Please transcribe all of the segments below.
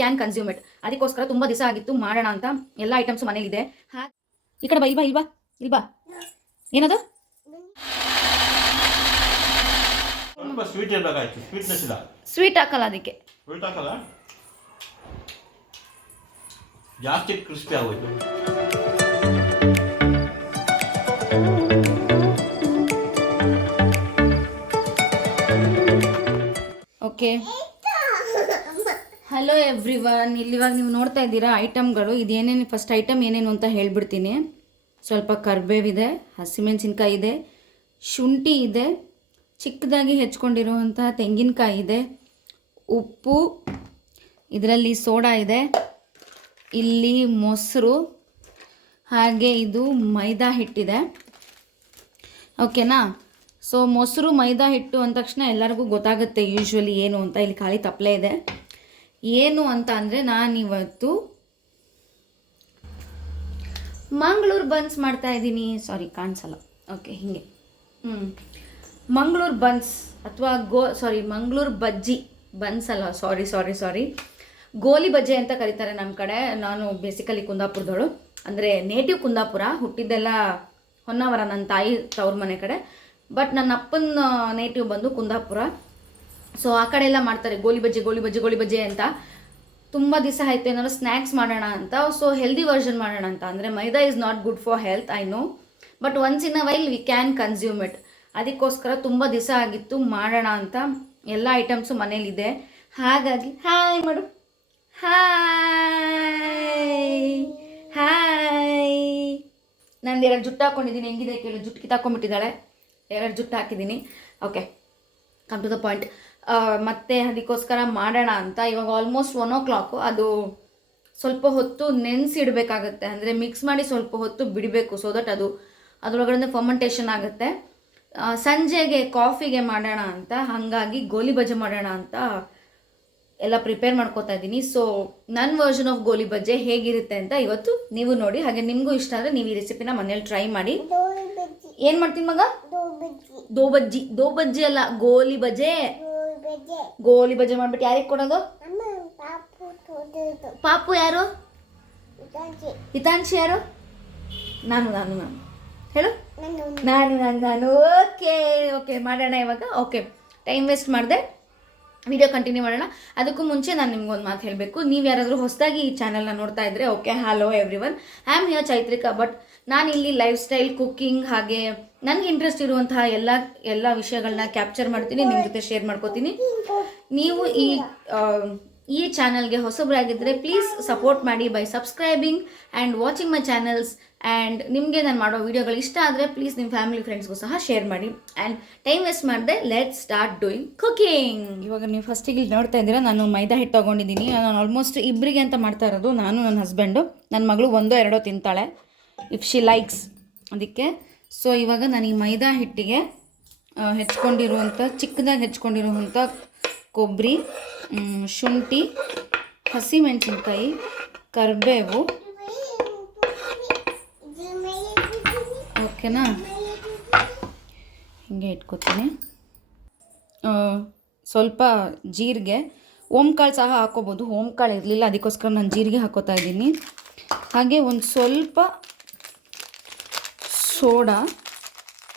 Can consume it ಅದಕ್ಕೋಸ್ಕರ ತುಂಬಾ ದಿವಸ ಆಗಿತ್ತು ಮಾಡೋಣ ಅಂತ ಎಲ್ಲ ಐಟಮ್ಸ್ ಮನೇಲಿದೆ. ಹಾ ಈ ಕಡೆ ಬಾ ಇಲ್ವಾ ಇಲ್ವಾ ಇಲ್ವಾ ಏನದು? ಸ್ವೀಟ್ ಹಾಕಲ್ಲ ಅದಕ್ಕೆ. ಜಾಸ್ತಿ ಕ್ರಿಸ್ಪಿ ಆಗೋಯ್ತು. ಓಕೆ ಹಲೋ ಎವ್ರಿ ಇಲ್ಲಿವಾಗ ನೀವು ನೋಡ್ತಾ ಇದ್ದೀರಾ ಐಟಮ್ಗಳು ಇದೇನೇನು ಫಸ್ಟ್ ಐಟಮ್ ಏನೇನು ಅಂತ ಹೇಳ್ಬಿಡ್ತೀನಿ. ಸ್ವಲ್ಪ ಕರ್ಬೇವಿದೆ ಹಸಿಮೆಣಸಿನ್ಕಾಯಿ ಇದೆ, ಶುಂಠಿ ಇದೆ, ಚಿಕ್ಕದಾಗಿ ಹೆಚ್ಕೊಂಡಿರುವಂಥ ತೆಂಗಿನಕಾಯಿ ಇದೆ, ಉಪ್ಪು, ಇದರಲ್ಲಿ ಸೋಡಾ ಇದೆ, ಇಲ್ಲಿ ಮೊಸರು, ಹಾಗೆ ಇದು ಮೈದಾ ಹಿಟ್ಟಿದೆ. ಓಕೆನಾ? ಸೊ ಮೊಸರು, ಮೈದಾ ಹಿಟ್ಟು ಅಂದ ತಕ್ಷಣ ಎಲ್ಲರಿಗೂ ಗೊತ್ತಾಗುತ್ತೆ ಯೂಶ್ವಲಿ ಏನು ಅಂತ. ಇಲ್ಲಿ ಖಾಲಿ ತಪ್ಪಲೆ ಇದೆ. ಏನು ಅಂತ ಅಂದರೆ ನಾನಿವತ್ತು ಮಂಗಳೂರು ಬನ್ಸ್ ಮಾಡ್ತಾ ಇದ್ದೀನಿ. ಸಾರಿ ಕಾಣಿಸಲ್ಲ. ಓಕೆ ಹೀಗೆ. ಹ್ಞೂ ಮಂಗಳೂರು ಬನ್ಸ್ ಅಥವಾ ಗೋ ಸಾರಿ ಮಂಗಳೂರು ಬಜ್ಜಿ. ಬನ್ಸ್ ಅಲ್ಲ ಸಾರಿ ಸಾರಿ ಸಾರಿ ಗೋಲಿ ಬಜ್ಜಿ ಅಂತ ಕರೀತಾರೆ ನಮ್ಮ ಕಡೆ. ನಾನು ಬೇಸಿಕಲಿ ಕುಂದಾಪುರದವಳು. ಅಂದರೆ ನೇಟಿವ್ ಕುಂದಾಪುರ. ಹುಟ್ಟಿದ್ದೆಲ್ಲ ಹೊನ್ನಾವರ ನನ್ನ ತಾಯಿ ತವ್ರ ಮನೆ ಕಡೆ. ಬಟ್ ನನ್ನ ಅಪ್ಪನ ನೇಟಿವ್ ಬಂದು ಕುಂದಾಪುರ. ಸೊ ಆ ಕಡೆ ಎಲ್ಲ ಮಾಡ್ತಾರೆ, ಗೋಲಿ ಬಜ್ಜಿ ಗೋಲಿ ಬಜ್ಜಿ ಗೋಲಿ ಬಜ್ಜಿ ಅಂತ. ತುಂಬ ದಿವಸ ಆಯಿತು ಏನಾದ್ರು ಸ್ನ್ಯಾಕ್ಸ್ ಮಾಡೋಣ ಅಂತ. ಸೊ ಹೆಲ್ದಿ ವರ್ಷನ್ ಮಾಡೋಣ ಅಂತ. ಅಂದರೆ maida is not good for health I know but once in a while we can consume it ಅದಕ್ಕೋಸ್ಕರ ತುಂಬ ದಿವಸ ಆಗಿತ್ತು, ಮಾಡೋಣ ಅಂತ. ಎಲ್ಲ ಐಟಮ್ಸು ಮನೇಲಿದೆ. ಹಾಗಾಗಿ ಹಾಯ್ ಮಾಡು. ಹಾಯ್ ಹಾಯ್ ನಾನು ಎರಡು ಜುಟ್ಟು ಹಾಕೊಂಡಿದ್ದೀನಿ. ಹೆಂಗಿದೆ ಕೇಳು? ಜುಟ್ಟು ಕಿತ್ತಾಕೊಂಡ್ಬಿಟ್ಟಿದ್ದಾಳೆ ಎರಡು ಜುಟ್ಟು ಹಾಕಿದ್ದೀನಿ. Okay come to the point ಮತ್ತೆ ಅದಕ್ಕೋಸ್ಕರ ಮಾಡೋಣ ಅಂತ. ಇವಾಗ ಆಲ್ಮೋಸ್ಟ್ ಒನ್ ಓ ಕ್ಲಾಕು ಅದು ಸ್ವಲ್ಪ ಹೊತ್ತು ನೆನೆಸಿಡಬೇಕಾಗತ್ತೆ ಅಂದರೆ ಮಿಕ್ಸ್ ಮಾಡಿ ಸ್ವಲ್ಪ ಹೊತ್ತು ಬಿಡಬೇಕು ಸೊ ದಟ್ ಅದು ಅದರೊಳಗಡೆ ಫರ್ಮೆಂಟೇಷನ್ ಆಗುತ್ತೆ. ಸಂಜೆಗೆ ಕಾಫಿಗೆ ಮಾಡೋಣ ಅಂತ. ಹಾಗಾಗಿ ಗೋಲಿ ಬಜ್ಜೆ ಮಾಡೋಣ ಅಂತ ಎಲ್ಲ ಪ್ರಿಪೇರ್ ಮಾಡ್ಕೋತಾ ಇದ್ದೀನಿ. ಸೊ ನನ್ನ ವರ್ಷನ್ ಆಫ್ ಗೋಲಿ ಬಜ್ಜೆ ಹೇಗಿರುತ್ತೆ ಅಂತ ಇವತ್ತು ನೀವು ನೋಡಿ. ಹಾಗೆ ನಿಮಗೂ ಇಷ್ಟ ಆದರೆ ನೀವು ಈ ರೆಸಿಪಿನ ಮನೇಲಿ ಟ್ರೈ ಮಾಡಿ. ಏನು ಮಾಡ್ತೀನಿ ಮಗ? ದೋ ಬಜ್ಜಿ ದೋ ಬಜ್ಜಿ ಅಲ್ಲ ಗೋಲಿ ಬಜೆ. ಗೋಲಿ ಬಜೆ ಮಾಡ್ಬಿಟ್ಟು ಯಾರಿಗೆ ಕೊಡೋದು? ಪಾಪು ಯಾರು? ಹಿತಾಂಶಿ ಯಾರು? ನಾನು ನಾನು ನಾನು. ಹೇಳು. ನಾನು. ನಾನು ನಾನು ಓಕೆ ಓಕೆ ಮಾಡೋಣ ಇವಾಗ. ಓಕೆ ಟೈಮ್ ವೇಸ್ಟ್ ಮಾಡಿದೆ. ವಿಡಿಯೋ ಕಂಟಿನ್ಯೂ ಮಾಡೋಣ. ಅದಕ್ಕೂ ಮುಂಚೆ ನಾನು ನಿಮ್ಗೊಂದು ಮಾತು ಹೇಳಬೇಕು. ನೀವು ಯಾರಾದರೂ ಹೊಸದಾಗಿ ಈ ಚಾನಲ್ನ ನೋಡ್ತಾ ಇದ್ದರೆ okay, hello everyone I am here Chaitrika but ನಾನು ಇಲ್ಲಿ ಲೈಫ್ ಸ್ಟೈಲ್, ಕುಕ್ಕಿಂಗ್ ಹಾಗೆ ನನಗೆ ಇಂಟ್ರೆಸ್ಟ್ ಇರುವಂತಹ ಎಲ್ಲ ಎಲ್ಲ ವಿಷಯಗಳನ್ನ ಕ್ಯಾಪ್ಚರ್ ಮಾಡ್ತೀನಿ ನಿಮ್ಮ ಜೊತೆ ಶೇರ್ ಮಾಡ್ಕೋತೀನಿ. ನೀವು ಈ ಈ ಚಾನಲ್ಗೆ ಹೊಸಬರಾಗಿದ್ದರೆ ಪ್ಲೀಸ್ ಸಪೋರ್ಟ್ ಮಾಡಿ by subscribing and watching my channels and ನಿಮಗೆ ನಾನು ಮಾಡೋ ವೀಡಿಯೋಗಳು ಇಷ್ಟ ಆದರೆ ಪ್ಲೀಸ್ ನಿಮ್ಮ ಫ್ಯಾಮಿಲಿ ಫ್ರೆಂಡ್ಸ್ಗೂ ಸಹ ಶೇರ್ ಮಾಡಿ. ಆ್ಯಂಡ್ ಟೈಮ್ ವೇಸ್ಟ್ ಮಾಡಿದೆ ಲೆಟ್ ಸ್ಟಾರ್ಟ್ ಡೂಯಿಂಗ್ ಕುಕಿಂಗ್ ಇವಾಗ ನೀವು ಫಸ್ಟಿಗೆ ಇಲ್ಲಿ ನೋಡ್ತಾ ಇದ್ದೀರಾ, ನಾನು ಮೈದಾ ಹಿಟ್ಟು ತೊಗೊಂಡಿದ್ದೀನಿ. ನಾನು ಆಲ್ಮೋಸ್ಟ್ ಇಬ್ಬರಿಗೆ ಅಂತ ಮಾಡ್ತಾ ಇರೋದು. ನಾನು, ನನ್ನ ಹಸ್ಬೆಂಡು ನನ್ನ ಮಗಳು ಒಂದೋ ಎರಡೋ ತಿಂತಾಳೆ ಇಫ್ ಶಿ ಲೈಕ್ಸ್ ಅದಕ್ಕೆ. ಸೊ ಇವಾಗ ನಾನು ಈ ಮೈದಾ ಹಿಟ್ಟಿಗೆ ಹೆಚ್ಕೊಂಡಿರುವಂಥ ಚಿಕ್ಕದಾಗಿ ಹೆಚ್ಕೊಂಡಿರುವಂಥ ಕೊಬ್ಬರಿ ಶುಂಠಿ, ಹಸಿಮೆಣಸಿನ್ಕಾಯಿ, ಕರಿಬೇವು ಓಕೆನಾ? ಹಿಂಗೆ ಇಟ್ಕೋತೀನಿ. ಸ್ವಲ್ಪ ಜೀರಿಗೆ, ಓಂಕಾಳು ಸಹ ಹಾಕೋಬೋದು. ಓಂಕಾಳು ಇರಲಿಲ್ಲ, ಅದಕ್ಕೋಸ್ಕರ ನಾನು ಜೀರಿಗೆ ಹಾಕೋತಾ ಇದ್ದೀನಿ. ಹಾಗೆ ಒಂದು ಸ್ವಲ್ಪ ಸೋಡಾ,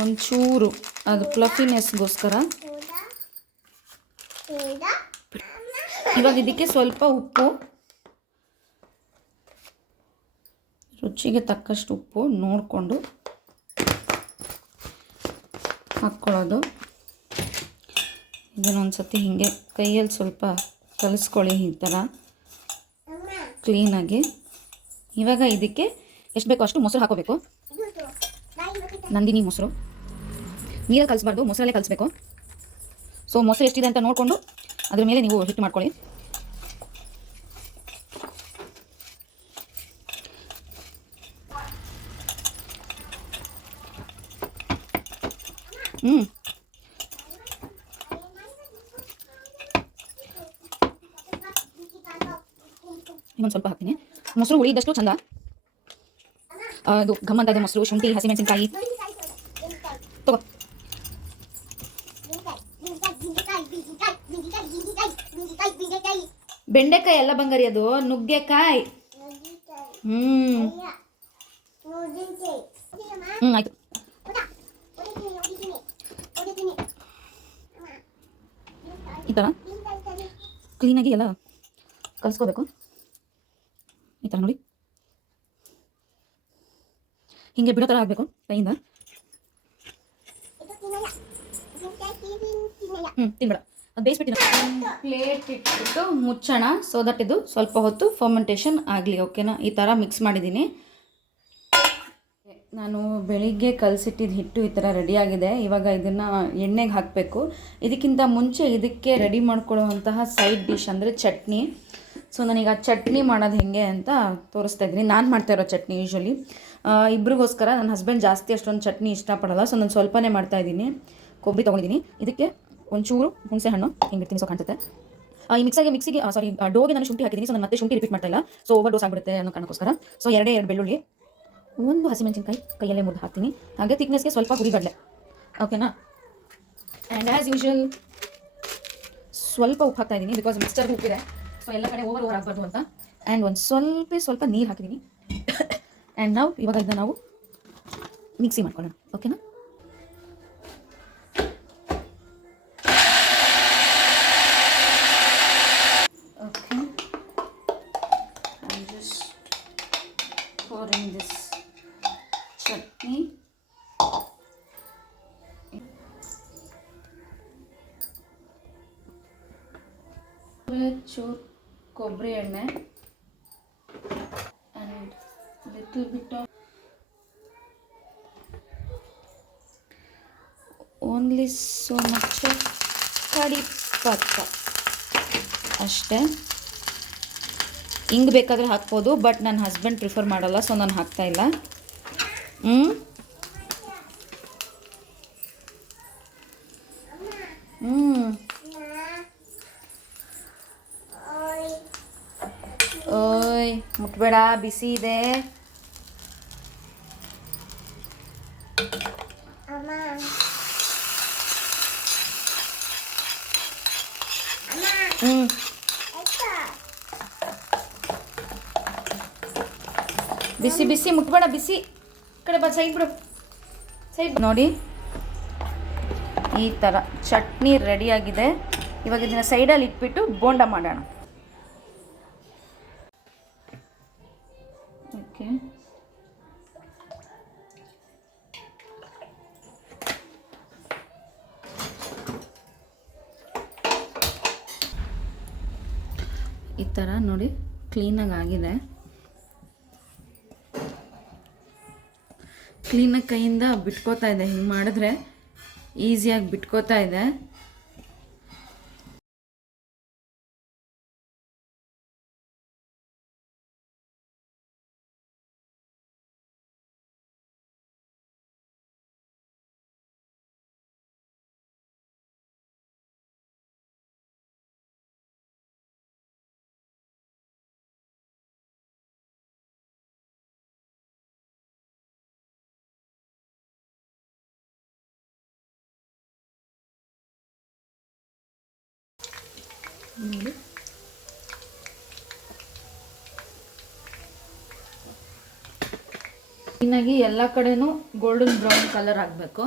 ಒಂಚೂರು ಅದು ಪ್ಲಫಿನೆಸ್ಗೋಸ್ಕರ ಇವಾಗ ಇದಕ್ಕೆ ಸ್ವಲ್ಪ ಉಪ್ಪು. ರುಚಿಗೆ ತಕ್ಕಷ್ಟು ಉಪ್ಪು ನೋಡಿಕೊಂಡು ಹಾಕ್ಕೊಳ್ಳೋದು. ಇದನ್ನೊಂದು ಸತಿ ಹೀಗೆ ಕೈಯಲ್ಲಿ ಸ್ವಲ್ಪ ಕಲಿಸ್ಕೊಳ್ಳಿ ಈ ಥರ. ಕ್ಲೀನಾಗಿ. ಇವಾಗ ಇದಕ್ಕೆ ಎಷ್ಟು ಬೇಕೋ ಅಷ್ಟು ಮೊಸರು ಹಾಕೋಬೇಕು. ನಂದಿನಿ ಮೊಸರು. ನೀರಲ್ಲಿ ಕಲಿಸ್ಬಾರ್ದು, ಮೊಸರಲ್ಲೇ ಕಲಿಸ್ಬೇಕು. ಸೊ ಮೊಸರು ಎಷ್ಟಿದೆ ಅಂತ ನೋಡಿಕೊಂಡು ಅದ್ರ ಮೇಲೆ ನೀವು ಹಿಟ್ಟು ಮಾಡ್ಕೊಳ್ಳಿ ಹ್ಞೂ ಇನ್ನೊಂದು ಸ್ವಲ್ಪ ಹಾಕ್ತೀನಿ ಮೊಸರು ಉಳಿದಷ್ಟು ಚಂದ? ಅದು ಘಮ್ ಮೊಸರು, ಶುಂಠಿ, ಹಸಿಮೆಣಸಿನಕಾಯಿ. ತಗೋ. ಬೆಂಡೆಕಾಯಿ ಎಲ್ಲ ಬಂಗಾರಿ ಅದು? ನುಗ್ಗೆಕಾಯಿ. ಹ್ಮ್. ಹ್ಮ್, ಆಯ್ತು. ಈ ಥರ ಕ್ಲೀನಾಗಿ ಎಲ್ಲ ಕಲಿಸ್ಕೋಬೇಕು. ಈ ಥರ ನೋಡಿ. ಹಿಂಗೆ ಬಿಡೋ ಥರ ಆಗಬೇಕು. ಕೈಯಿಂದ. ಹ್ಞೂ ತಿನ್ಬೇಡ. ಅದು ಬೇಯಿಸ್ಬಿಟ್ಟಿನ ಪ್ಲೇಟ್ ಇಟ್ಬಿಟ್ಟು ಮುಚ್ಚೋಣ. ಸೊ ದಟ್ ಇದು ಸ್ವಲ್ಪ ಹೊತ್ತು ಫರ್ಮೆಂಟೇಷನ್ ಆಗಲಿ ಓಕೆನಾ ಈ ಥರ ಮಿಕ್ಸ್ ಮಾಡಿದ್ದೀನಿ. ನಾನು ಬೆಳಿಗ್ಗೆ ಕಲಸಿಟ್ಟಿದ್ದ ಹಿಟ್ಟು ಈ ಥರ ರೆಡಿಯಾಗಿದೆ ಇವಾಗ ಇದನ್ನು ಎಣ್ಣೆಗೆ ಹಾಕಬೇಕು. ಇದಕ್ಕಿಂತ ಮುಂಚೆ ಇದಕ್ಕೆ ರೆಡಿ ಮಾಡ್ಕೊಳ್ಳುವಂತಹ ಸೈಡ್ ಡಿಶ್ ಅಂದರೆ ಚಟ್ನಿ. ಸೊ ನಾನೀಗ ಚಟ್ನಿ ಮಾಡೋದು ಹೇಗೆ ಅಂತ ತೋರಿಸ್ತಾ ಇದ್ದೀನಿ. ನಾನು ಮಾಡ್ತಾ ಇರೋ ಚಟ್ನಿ ಯೂಶ್ವಲಿ ಇಬ್ರಿಗೋಸ್ಕರ ನನ್ನ ಹಸ್ಬೆಂಡ್ ಜಾಸ್ತಿ ಅಷ್ಟೊಂದು ಚಟ್ನಿ ಇಷ್ಟಪಡಲ್ಲ. ಸೊ ನಾನು ಸ್ವಲ್ಪನೇ ಮಾಡ್ತಾ ಇದ್ದೀನಿ. ಕೊಬ್ಬರಿ ತೊಗೊಂಡಿದ್ದೀನಿ. ಇದಕ್ಕೆ ಒಂಚೂರು ಹುಣಸೆ ಹಣ್ಣು ಹಿಂಗೆ ತಿನ್ನಿಸೋ ಆ, ಈ ಮಿಕ್ಸಿಗೆ ಮಿಕ್ಸಿಗೆ ಸಾರಿ ಡೋಗೆ ನಾನು ಶುಂಠಿ ಹಾಕಿದ್ದೀನಿ. ಸೊ ನಾನು ಮತ್ತೆ ಶುಂಠಿ ರಿಪೀಟ್ ಮಾಡ್ತಾ ಇಲ್ಲ. ಸೊ ಓವರ್ ಡೋಸ್ ಆಗಿಬಿಡುತ್ತೆ ಅನ್ನೋ ಕಾರಣಕ್ಕೋಸ್ಕರ. ಸೊ ಎರಡೇ ಎರಡು ಬೆಳ್ಳುಳ್ಳಿ ಒಂದು ಹಸಿಮೆಣಸಿನಕಾಯಿ ಕೈಯಲ್ಲೇ ಮುರಿದು ಹಾಕ್ತೀನಿ. ಹಾಗೆ ತಿಕ್ನೆಸ್ಗೆ ಸ್ವಲ್ಪ ಹುರಿಗಡಲೆ. ಓಕೆನಾ ಆ್ಯಂಡ್ ಆ್ಯಸ್ ಯೂಶುವಲ್ ಸ್ವಲ್ಪ ಉಪ್ಪು ಹಾಕ್ತಾ ಇದ್ದೀನಿ ಬಿಕಾಸ್ ಮಿಕ್ಸ್ಚರ್ಗೆ ಉಪ್ಪಿದೆ. ಸೊ ಎಲ್ಲ ಕಡೆ ಓವರ್ ಓವರ್ ಆಗಬಾರ್ದು ಅಂತ. ಆ್ಯಂಡ್ ಒಂದು ಸ್ವಲ್ಪ ಸ್ವಲ್ಪ ನೀರು ಹಾಕಿದ್ದೀನಿ ಆ್ಯಂಡ್ ನಾವು ಇವಾಗ ಇದನ್ನ ನಾವು ಮಿಕ್ಸಿ ಮಾಡ್ಕೊಳ್ಳೋಣ. ಓಕೆನಾ ಕೊಬ್ಬರಿ ಎಣ್ಣೆ and little bit only so much ಕಡಿ ಪತ್ತ ಅಷ್ಟೇ. ಹಿಂಗೆ ಬೇಕಾದರೆ ಹಾಕ್ಬೋದು ಬಟ್ ನನ್ನ ಹಸ್ಬೆಂಡ್ ಪ್ರಿಫರ್ ಮಾಡಲ್ಲ ಸೊ ನಾನು ಹಾಕ್ತಾಯಿಲ್ಲ ಹ್ಞೂ ಓಯ್ ಮುಟ್ಬೇಡ ಬಿಸಿ ಇದೆ ಹ್ಞೂ ಬಿಸಿ ಬಿಸಿ ಮುಟ್ಬೇಡ ಬಿಸಿ ಕಡೆ ಬಾ ಸೈಡ್ ಬಿಡು ಸೈಡ್ ನೋಡಿ ಈ ಥರ ಚಟ್ನಿ ರೆಡಿಯಾಗಿದೆ ಇವಾಗ ಇದನ್ನ ಸೈಡಲ್ಲಿ ಇಟ್ಬಿಟ್ಟು ಬೋಂಡ ಮಾಡೋಣ. ಥರ ನೋಡಿ ಕ್ಲೀನಾಗಿ ಆಗಿದೆ. ಕ್ಲೀನಾಗಿ ಕೈಯಿಂದ ಬಿಟ್ಕೋತಾ ಇದೆ. ಹಿಂಗೆ ಮಾಡಿದ್ರೆ ಈಸಿಯಾಗಿ ಬಿಟ್ಕೋತಾ ಇದೆ. ನೋಡಿ. ಎಲ್ಲ ಕಡೆನೂ ಗೋಲ್ಡನ್ ಬ್ರೌನ್ ಕಲರ್ ಆಗಬೇಕು.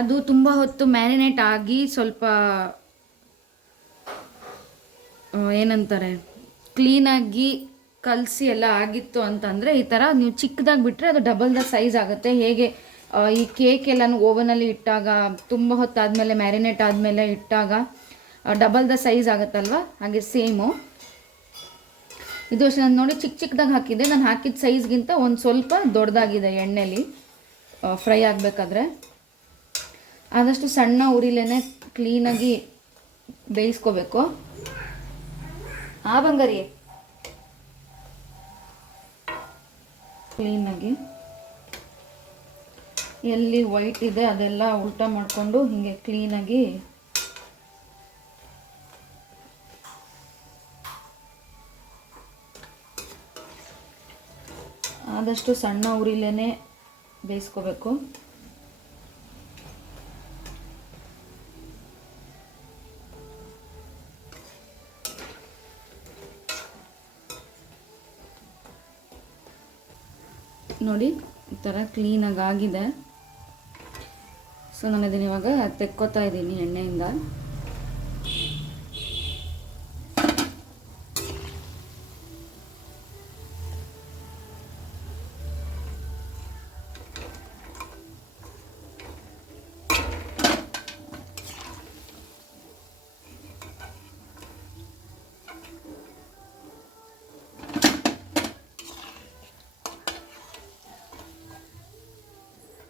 ಅದು ತುಂಬ ಹೊತ್ತು ಮ್ಯಾರಿನೇಟ್ ಆಗಿ ಸ್ವಲ್ಪ ಏನಂತಾರೆ ಕ್ಲೀನಾಗಿ ಕಲಸಿ ಎಲ್ಲ ಆಗಿತ್ತು ಅಂತಂದರೆ ಈ ಥರ ನೀವು ಚಿಕ್ಕದಾಗಿ ಬಿಟ್ಟರೆ ಅದು ಡಬಲ್ ದ ಸೈಜ್ ಆಗುತ್ತೆ. ಹೇಗೆ ಈ ಕೇಕ್ ಎಲ್ಲನೂ ಓವನಲ್ಲಿ ಇಟ್ಟಾಗ ತುಂಬ ಹೊತ್ತಾದಮೇಲೆ ಮ್ಯಾರಿನೇಟ್ ಆದಮೇಲೆ ಇಟ್ಟಾಗ ಡಬಲ್ ದ ಸೈಜ್ ಆಗುತ್ತಲ್ವ? ಹಾಗೆ ಸೇಮು ಇದು ಅಷ್ಟೇ, ನಾನು ನೋಡಿ ಚಿಕ್ಕ ಚಿಕ್ಕದಾಗಿ ಹಾಕಿದ್ದೆ. ನಾನು ಹಾಕಿದ ಸೈಜ್ಗಿಂತ ಒಂದು ಸ್ವಲ್ಪ ದೊಡ್ಡದಾಗಿದೆ ಎಣ್ಣೆಲಿ. ಫ್ರೈ ಆಗಬೇಕಾದ್ರೆ. ಆದಷ್ಟು ಸಣ್ಣ ಉರಿಲೇ ಕ್ಲೀನಾಗಿ ಬೇಯಿಸ್ಕೋಬೇಕು. ಆ ಬಂಗಾರಿ ಕ್ಲೀನಾಗಿ ಎಲ್ಲಿ ವೈಟ್ ಇದೆ ಅದೆಲ್ಲ ಉಲ್ಟ ಮಾಡಿಕೊಂಡು ಹೀಗೆ ಕ್ಲೀನಾಗಿ ಆದಷ್ಟು ಸಣ್ಣ ಉರಿಲೇ ಬೇಯಿಸ್ಕೋಬೇಕು. ನೋಡಿ ಈ ಥರ ಕ್ಲೀನಾಗಿ ಆಗಿದೆ. ಸೊ ನಾನು ಇದನ್ನ ಇವಾಗ ತೆಕ್ಕೋತಾ ಇದ್ದೀನಿ ಎಣ್ಣೆಯಿಂದ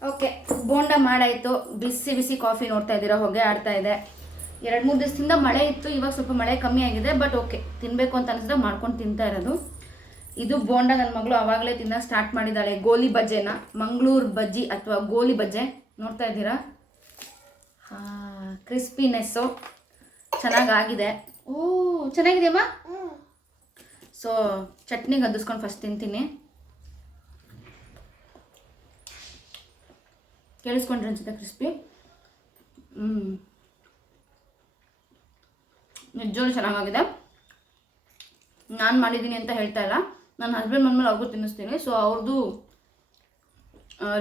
ಓಕೆ ಬೋಂಡ ಮಾಡಾಯಿತು. ಬಿಸಿ ಬಿಸಿ ಕಾಫಿ ನೋಡ್ತಾ ಇದ್ದೀರಾ? ಹೊಗೆ ಆಡ್ತಾ ಇದೆ. ಎರಡು ಮೂರು ದಿವಸದಿಂದ ಮಳೆ ಇತ್ತು. ಇವಾಗ ಸ್ವಲ್ಪ ಮಳೆ ಕಮ್ಮಿ ಆಗಿದೆ ಬಟ್ ಓಕೆ ತಿನ್ನಬೇಕು ಅಂತ ಅನಿಸಿದ್ರೆ ಮಾಡ್ಕೊಂಡು ತಿಂತಾ ಇರೋದು. ಇದು ಬೋಂಡ ನನ್ನ ಮಗಳು ಆವಾಗಲೇ ತಿನ್ನ ಸ್ಟಾರ್ಟ್ ಮಾಡಿದ್ದಾಳೆ. ಗೋಲಿ ಬಜ್ಜೆನ. ಮಂಗಳೂರು ಬಜ್ಜಿ ಅಥವಾ ಗೋಲಿ ಬಜ್ಜೆ. ನೋಡ್ತಾ ಇದ್ದೀರಾ? ಕ್ರಿಸ್ಪಿನೆಸ್ಸು ಚೆನ್ನಾಗಾಗಿದೆ. ಓ ಚೆನ್ನಾಗಿದೆಯಮ್ಮ? ಸೊ ಚಟ್ನಿಗೆ ಅದಿಸ್ಕೊಂಡು ಫಸ್ಟ್ ತಿಂತೀನಿ. ಕೇಳಿಸ್ಕೊಂಡ್ರೆ ಅನ್ಸುತ್ತೆ ಕ್ರಿಸ್ಪಿ ನಿಜವಾಗ್ಲೂ ಚೆನ್ನಾಗಾಗಿದೆ. ನಾನು ಮಾಡಿದ್ದೀನಿ ಅಂತ ಹೇಳ್ತಾ ಇಲ್ಲ. ನನ್ನ ಹಸ್ಬೆಂಡ್ ಬಂದ್ಮೇಲೆ ಅವ್ರಿಗೂ ತಿನ್ನಿಸ್ತೀನಿ. ಸೊ ಅವ್ರದ್ದು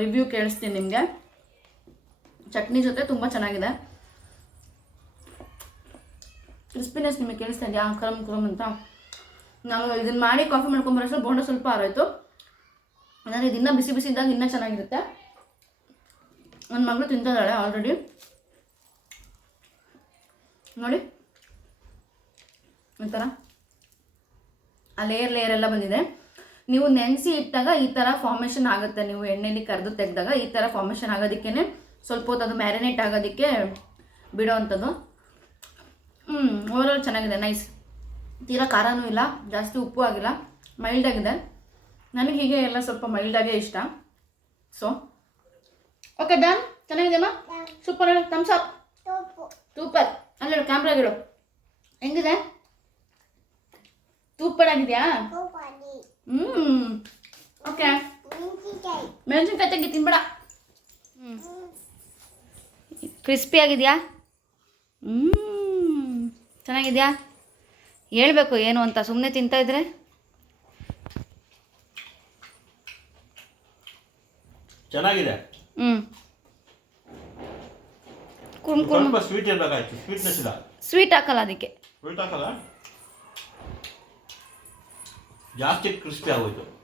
ರಿವ್ಯೂ ಕೇಳಿಸ್ತೀನಿ ನಿಮಗೆ. ಚಟ್ನಿ ಜೊತೆ ತುಂಬ ಚೆನ್ನಾಗಿದೆ. ಕ್ರಿಸ್ಪಿನೆಸ್ ನಿಮಗೆ ಕೇಳಿಸ್ತಾ ಇದೆಯಾ? ಕರಮ್ ಕರಮ್ ಅಂತ. ನಾವು ಇದನ್ನ ಮಾಡಿ ಕಾಫಿ ಮಾಡ್ಕೊಂಬರೋಷ್ಟು ಬೋಂಡ ಸ್ವಲ್ಪ ಆರೋಯ್ತು ಅಂದರೆ ಇದನ್ನ ಬಿಸಿ ಬಿಸಿ ಇದ್ದಾಗ ಇನ್ನೂ ಚೆನ್ನಾಗಿರುತ್ತೆ. ನನ್ನ ಮಗಳು ತಿಂತಿದ್ದಾಳೆ ಆಲ್ರೆಡಿ ನೋಡಿ. ಒಂಥರ ಥರ ಆ ಲೇಯರ್ ಲೇಯರ್ ಎಲ್ಲ ಬಂದಿದೆ. ನೀವು ನೆನೆಸಿ ಇಟ್ಟಾಗ ಈ ಥರ ಫಾರ್ಮೇಷನ್ ಆಗುತ್ತೆ. ನೀವು ಎಣ್ಣೆಲಿ ಕರೆದು ತೆಗೆದಾಗ ಈ ಥರ ಫಾರ್ಮೇಷನ್ ಆಗೋದಕ್ಕೇ ಸ್ವಲ್ಪ ಹೊತ್ತು ಅದು ಮ್ಯಾರಿನೇಟ್ ಆಗೋದಕ್ಕೆ ಬಿಡೋ ಅಂಥದ್ದು ಹ್ಞೂ ಓವರಾಲ್ ಚೆನ್ನಾಗಿದೆ ನೈಸ್ ತೀರಾ ಖಾರನೂ ಇಲ್ಲ, ಜಾಸ್ತಿ ಉಪ್ಪು ಆಗಿಲ್ಲ ಮೈಲ್ಡ್ ಆಗಿದೆ. ನನಗೆ ಹೀಗೆ ಎಲ್ಲ ಸ್ವಲ್ಪ ಮೈಲ್ಡಾಗೇ ಇಷ್ಟ. ಸೊ ಓಕೆ ಡನ್ ಚೆನ್ನಾಗಿದೆಯಮ್ಮ ಸೂಪರ್ ಹೇಳು. ಥಮ್ಸ್ ಅಪ್ ಸೂಪರ್ ಅಲ್ಲ ಹೇಳು ಕ್ಯಾಮ್ರಾಗಿಡು ಹೆಂಗಿದೆ? ಸೂಪರ್ ಆಗಿದೆಯಾ? ಹ್ಞೂ ಓಕೆ ಮೆಣಸಿನ್ಕಾಯಿ ತೆಗಿ ತಿನ್ಬೇಡ. ಹ್ಞೂ ಕ್ರಿಸ್ಪಿ ಆಗಿದೆಯಾ? ಹ್ಞೂ ಚೆನ್ನಾಗಿದೆಯಾ? ಹೇಳ್ಬೇಕು ಏನು ಅಂತ ಸುಮ್ಮನೆ ತಿಂತಾಯಿದ್ರೆ ಚೆನ್ನಾಗಿದೆ. ಹ್ಞೂ ಕುರ್ಮ್ ಕುರ್ಮ್. ಸ್ವಲ್ಪ ಸ್ವೀಟ್ ಇರಬೇಕಾಯ್ತು. ಸ್ವೀಟ್ನೆಸ್ ಇಲ್ಲ. ಸ್ವೀಟ್ ಹಾಕಲ್ಲ ಅದಕ್ಕೆ. ಸ್ವೀಟ್ ಹಾಕಲ್ಲ? ಜಾಸ್ತಿ ಕ್ರಿಸ್ಪಿ ಆಗೋಯ್ತು.